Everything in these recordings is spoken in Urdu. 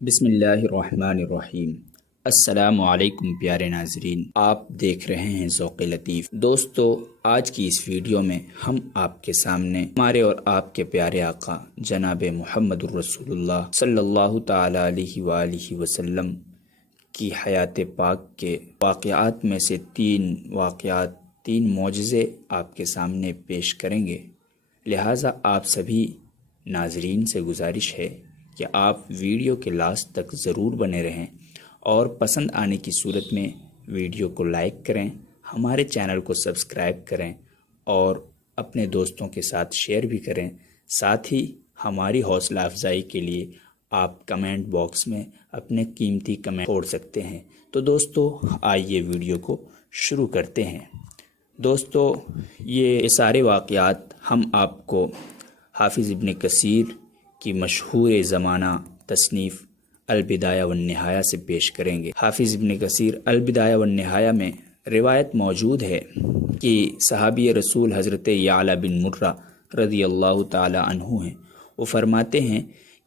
بسم اللہ الرحمن الرحیم۔ السلام علیکم پیارے ناظرین، آپ دیکھ رہے ہیں ذوق لطیف۔ دوستو، آج کی اس ویڈیو میں ہم آپ کے سامنے ہمارے اور آپ کے پیارے آقا جناب محمد الرسول اللہ صلی اللہ تعالی علیہ وآلہ وسلم کی حیات پاک کے واقعات میں سے تین معجزے آپ کے سامنے پیش کریں گے۔ لہٰذا آپ سبھی ناظرین سے گزارش ہے کہ آپ ویڈیو کے لاسٹ تک ضرور بنے رہیں اور پسند آنے کی صورت میں ویڈیو کو لائک کریں، ہمارے چینل کو سبسکرائب کریں اور اپنے دوستوں کے ساتھ شیئر بھی کریں۔ ساتھ ہی ہماری حوصلہ افزائی کے لیے آپ کمنٹ باکس میں اپنے قیمتی کمنٹ چھوڑ سکتے ہیں۔ تو دوستو، آئیے ویڈیو کو شروع کرتے ہیں۔ دوستو، یہ سارے واقعات ہم آپ کو حافظ ابن کثیر کی مشہور زمانہ تصنیف البدایہ والنہایہ سے پیش کریں گے۔ حافظ ابن کثیر البدایہ والنہایہ میں روایت موجود ہے کہ صحابی رسول حضرت یعلا بن مرہ رضی اللہ تعالی عنہ ہیں۔ وہ فرماتے ہیں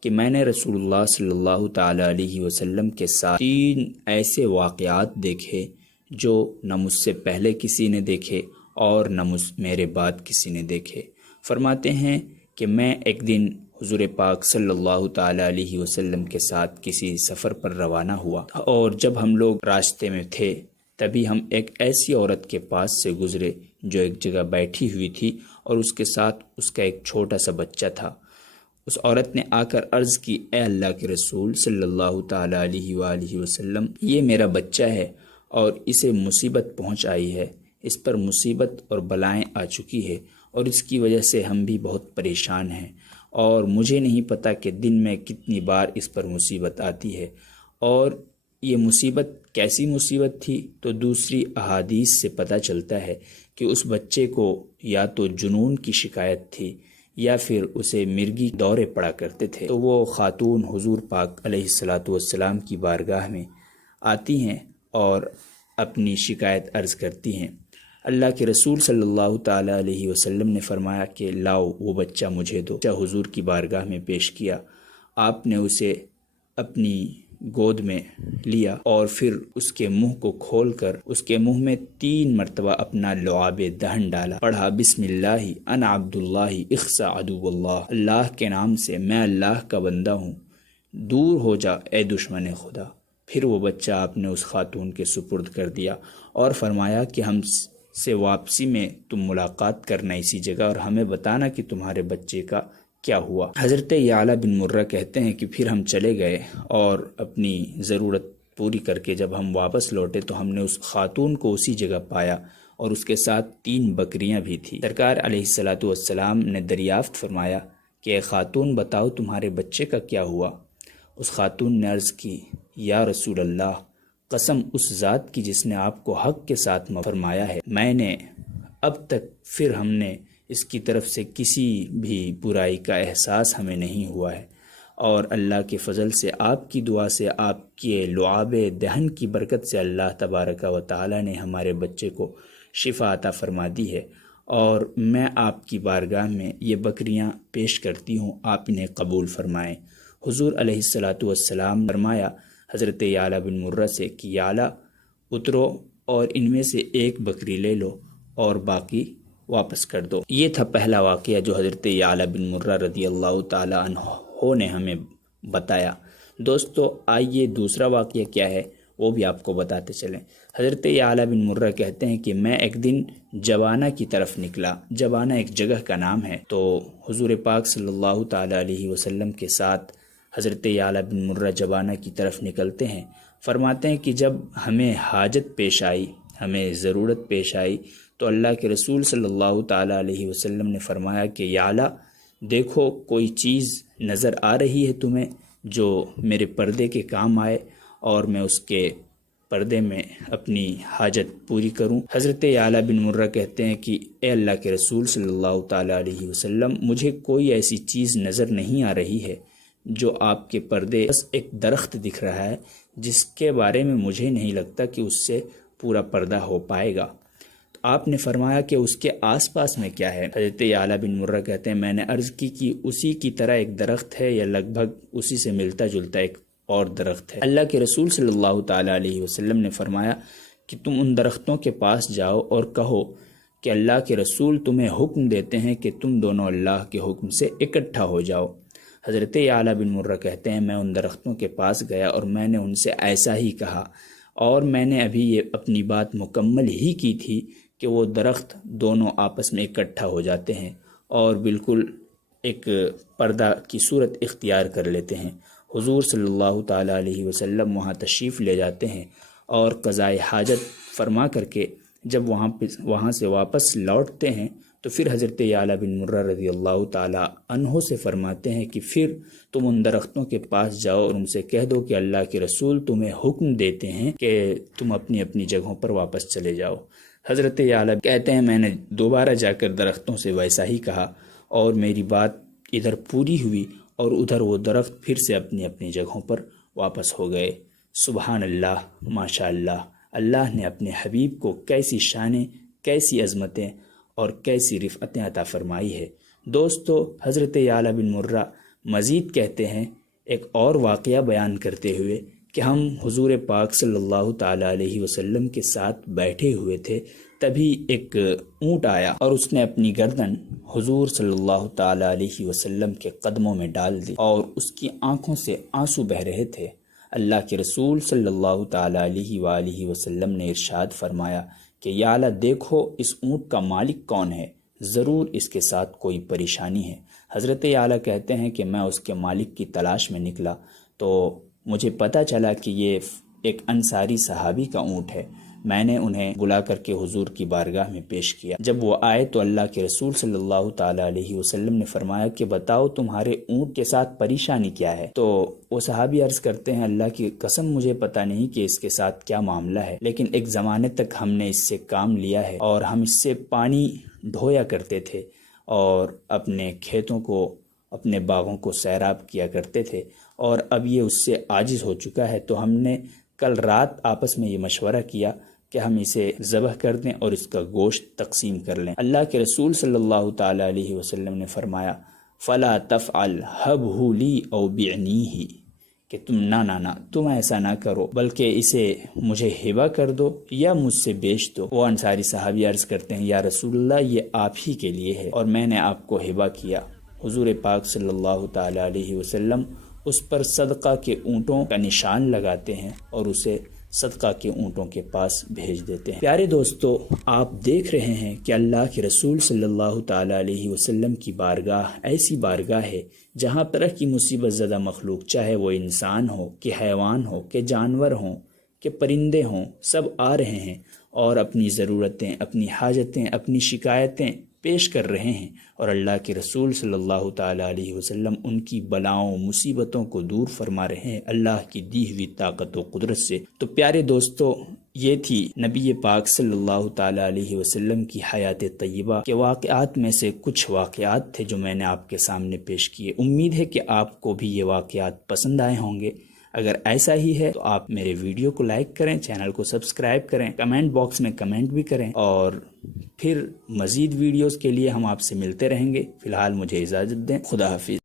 کہ میں نے رسول اللہ صلی اللہ تعالی علیہ وسلم کے ساتھ 3 ایسے واقعات دیکھے جو نہ مجھ سے پہلے کسی نے دیکھے اور نہ میرے بعد کسی نے دیکھے۔ فرماتے ہیں کہ میں ایک دن حضور پاک صلی اللہ تعالی علیہ وسلم کے ساتھ کسی سفر پر روانہ ہوا، اور جب ہم لوگ راستے میں تھے تبھی ہم ایک ایسی عورت کے پاس سے گزرے جو ایک جگہ بیٹھی ہوئی تھی اور اس کے ساتھ اس کا ایک چھوٹا سا بچہ تھا۔ اس عورت نے آ کر عرض کی، اے اللہ کے رسول صلی اللہ تعالی علیہ وآلہ وسلم، یہ میرا بچہ ہے اور اسے مصیبت پہنچ آئی ہے، اس پر مصیبت اور بلائیں آ چکی ہے اور اس کی وجہ سے ہم بھی بہت پریشان ہیں، اور مجھے نہیں پتا کہ دن میں کتنی بار اس پر مصیبت آتی ہے، اور یہ مصیبت کیسی مصیبت تھی؟ تو دوسری احادیث سے پتہ چلتا ہے کہ اس بچے کو یا تو جنون کی شکایت تھی یا پھر اسے مرگی دورے پڑا کرتے تھے۔ تو وہ خاتون حضور پاک علیہ الصلاۃ والسلام کی بارگاہ میں آتی ہیں اور اپنی شکایت عرض کرتی ہیں۔ اللہ کے رسول صلی اللہ تعالی علیہ وسلم نے فرمایا کہ لاؤ وہ بچہ مجھے دو۔ بچہ حضور کی بارگاہ میں پیش کیا، آپ نے اسے اپنی گود میں لیا اور پھر اس کے منہ کو کھول کر اس کے منہ میں 3 مرتبہ اپنا لعاب دہن ڈالا، پڑھا بسم اللہ انا عبد اللہ اخسا عدو اللہ، اللہ کے نام سے میں اللہ کا بندہ ہوں، دور ہو جا اے دشمن خدا۔ پھر وہ بچہ آپ نے اس خاتون کے سپرد کر دیا اور فرمایا کہ ہم سے واپسی میں تم ملاقات کرنا اسی جگہ اور ہمیں بتانا کہ تمہارے بچے کا کیا ہوا۔ حضرت یعلا بن مرہ کہتے ہیں کہ پھر ہم چلے گئے اور اپنی ضرورت پوری کر کے جب ہم واپس لوٹے تو ہم نے اس خاتون کو اسی جگہ پایا اور اس کے ساتھ 3 بکریاں بھی تھیں۔ سرکار علیہ الصلاۃ والسلام نے دریافت فرمایا کہ اے خاتون، بتاؤ تمہارے بچے کا کیا ہوا؟ اس خاتون نے عرض کی، یا رسول اللہ، قسم اس ذات کی جس نے آپ کو حق کے ساتھ فرمایا ہے، میں نے اب تک پھر ہم نے اس کی طرف سے کسی بھی برائی کا احساس ہمیں نہیں ہوا ہے، اور اللہ کے فضل سے آپ کی دعا سے آپ کے لعاب دہن کی برکت سے اللہ تبارک و تعالی نے ہمارے بچے کو شفا عطا فرما دی ہے، اور میں آپ کی بارگاہ میں یہ بکریاں پیش کرتی ہوں، آپ انہیں قبول فرمائیں۔ حضور علیہ الصلاۃ والسلام فرمایا حضرت یعلا بن مرہ سے کہ یعلا، اترو اور ان میں سے 1 بکری لے لو اور باقی واپس کر دو۔ یہ تھا پہلا واقعہ جو حضرت یعلا بن مرہ رضی اللہ تعالی عنہ نے ہمیں بتایا۔ دوستو، آئیے دوسرا واقعہ کیا ہے وہ بھی آپ کو بتاتے چلیں۔ حضرت یعلا بن مرہ کہتے ہیں کہ میں ایک دن جوانہ کی طرف نکلا۔ جوانہ ایک جگہ کا نام ہے۔ تو حضور پاک صلی اللہ تعالی علیہ وسلم کے ساتھ حضرت یعلا بن مرہ جوانہ کی طرف نکلتے ہیں۔ فرماتے ہیں کہ جب ہمیں حاجت پیش آئی، ہمیں ضرورت پیش آئی، تو اللہ کے رسول صلی اللہ تعالی علیہ وسلم نے فرمایا کہ یعلا، دیکھو کوئی چیز نظر آ رہی ہے تمہیں جو میرے پردے کے کام آئے اور میں اس کے پردے میں اپنی حاجت پوری کروں؟ حضرت یعلا بن مرہ کہتے ہیں کہ اے اللہ کے رسول صلی اللہ تعالی علیہ وسلم، مجھے کوئی ایسی چیز نظر نہیں آ رہی ہے جو آپ کے پردے، بس ایک درخت دکھ رہا ہے جس کے بارے میں مجھے نہیں لگتا کہ اس سے پورا پردہ ہو پائے گا۔ تو آپ نے فرمایا کہ اس کے آس پاس میں کیا ہے؟ حضرت یعلا بن مرہ کہتے ہیں میں نے عرض کی کہ اسی کی طرح ایک درخت ہے یا لگ بھگ اسی سے ملتا جلتا ایک اور درخت ہے۔ اللہ کے رسول صلی اللہ تعالیٰ علیہ وسلم نے فرمایا کہ تم ان درختوں کے پاس جاؤ اور کہو کہ اللہ کے رسول تمہیں حکم دیتے ہیں کہ تم دونوں اللہ کے حکم سے اکٹھا ہو جاؤ۔ حضرت اعلیٰ بن مرہ کہتے ہیں میں ان درختوں کے پاس گیا اور میں نے ان سے ایسا ہی کہا، اور میں نے ابھی یہ اپنی بات مکمل ہی کی تھی کہ وہ درخت دونوں آپس میں اکٹھا ہو جاتے ہیں اور بالکل ایک پردہ کی صورت اختیار کر لیتے ہیں۔ حضور صلی اللہ تعالیٰ علیہ وسلم وہاں تشریف لے جاتے ہیں اور قضائے حاجت فرما کر کے جب وہاں سے واپس لوٹتے ہیں تو پھر حضرت اعلیٰ بن مرہ رضی اللہ تعالیٰ عنہ سے فرماتے ہیں کہ پھر تم ان درختوں کے پاس جاؤ اور ان سے کہہ دو کہ اللہ کے رسول تمہیں حکم دیتے ہیں کہ تم اپنی اپنی جگہوں پر واپس چلے جاؤ۔ حضرت اعلیٰ کہتے ہیں میں نے دوبارہ جا کر درختوں سے ویسا ہی کہا اور میری بات ادھر پوری ہوئی اور ادھر وہ درخت پھر سے اپنی اپنی جگہوں پر واپس ہو گئے۔ سبحان اللہ، ماشاء اللہ، اللہ نے اپنے حبیب کو کیسی شانیں، کیسی عظمتیں اور کیسی رفعتیں عطا فرمائی ہے۔ دوستو، حضرت اعلیٰ بن مرہ مزید کہتے ہیں ایک اور واقعہ بیان کرتے ہوئے کہ ہم حضور پاک صلی اللہ تعالیٰ علیہ وسلم کے ساتھ بیٹھے ہوئے تھے، تبھی ایک اونٹ آیا اور اس نے اپنی گردن حضور صلی اللہ تعالیٰ علیہ وسلم کے قدموں میں ڈال دی اور اس کی آنکھوں سے آنسو بہہ رہے تھے۔ اللہ کے رسول صلی اللہ تعالیٰ علیہ وآلہ وسلم نے ارشاد فرمایا کہ یا اعلیٰ دیکھو اس اونٹ کا مالک کون ہے، ضرور اس کے ساتھ کوئی پریشانی ہے۔ حضرت اعلیٰ کہتے ہیں کہ میں اس کے مالک کی تلاش میں نکلا تو مجھے پتہ چلا کہ یہ ایک انصاری صحابی کا اونٹ ہے۔ میں نے انہیں بلا کر کے حضور کی بارگاہ میں پیش کیا۔ جب وہ آئے تو اللہ کے رسول صلی اللہ تعالیٰ علیہ وسلم نے فرمایا کہ بتاؤ تمہارے اونٹ کے ساتھ پریشانی کیا ہے؟ تو وہ صحابی عرض کرتے ہیں اللہ کی قسم مجھے پتہ نہیں کہ اس کے ساتھ کیا معاملہ ہے، لیکن ایک زمانے تک ہم نے اس سے کام لیا ہے اور ہم اس سے پانی ڈھویا کرتے تھے اور اپنے کھیتوں کو، اپنے باغوں کو سیراب کیا کرتے تھے، اور اب یہ اس سے عاجز ہو چکا ہے تو ہم نے کل رات آپس میں یہ مشورہ کیا کہ ہم اسے ذبح کر دیں اور اس کا گوشت تقسیم کر لیں۔ اللہ کے رسول صلی اللہ تعالیٰ علیہ وسلم نے فرمایا فلا تفعل هبه لی او بعنیہ، کہ تم ایسا نہ کرو بلکہ اسے مجھے ہبہ کر دو یا مجھ سے بیچ دو۔ وہ انصاری صحابی عرض کرتے ہیں یا رسول اللہ یہ آپ ہی کے لیے ہے اور میں نے آپ کو ہبہ کیا۔ حضور پاک صلی اللہ تعالیٰ علیہ وسلم اس پر صدقہ کے اونٹوں کا نشان لگاتے ہیں اور اسے صدقہ کے اونٹوں کے پاس بھیج دیتے ہیں۔ پیارے دوستو، آپ دیکھ رہے ہیں کہ اللہ کے رسول صلی اللہ تعالیٰ علیہ وسلم کی بارگاہ ایسی بارگاہ ہے جہاں طرح کی مصیبت زدہ مخلوق، چاہے وہ انسان ہو کہ حیوان ہو کہ جانور ہوں کہ پرندے ہوں، سب آ رہے ہیں اور اپنی ضرورتیں، اپنی حاجتیں، اپنی شکایتیں پیش کر رہے ہیں، اور اللہ کے رسول صلی اللہ تعالیٰ علیہ وسلم ان کی بلاؤں مصیبتوں کو دور فرما رہے ہیں اللہ کی دی ہوئی طاقت و قدرت سے۔ تو پیارے دوستو، یہ تھی نبی پاک صلی اللہ تعالیٰ علیہ وسلم کی حیات طیبہ کے واقعات میں سے کچھ واقعات تھے جو میں نے آپ کے سامنے پیش کیے۔ امید ہے کہ آپ کو بھی یہ واقعات پسند آئے ہوں گے۔ اگر ایسا ہی ہے تو آپ میرے ویڈیو کو لائک کریں، چینل کو سبسکرائب کریں، کمنٹ باکس میں کمنٹ بھی کریں، اور پھر مزید ویڈیوز کے لیے ہم آپ سے ملتے رہیں گے۔ فی الحال مجھے اجازت دیں، خدا حافظ۔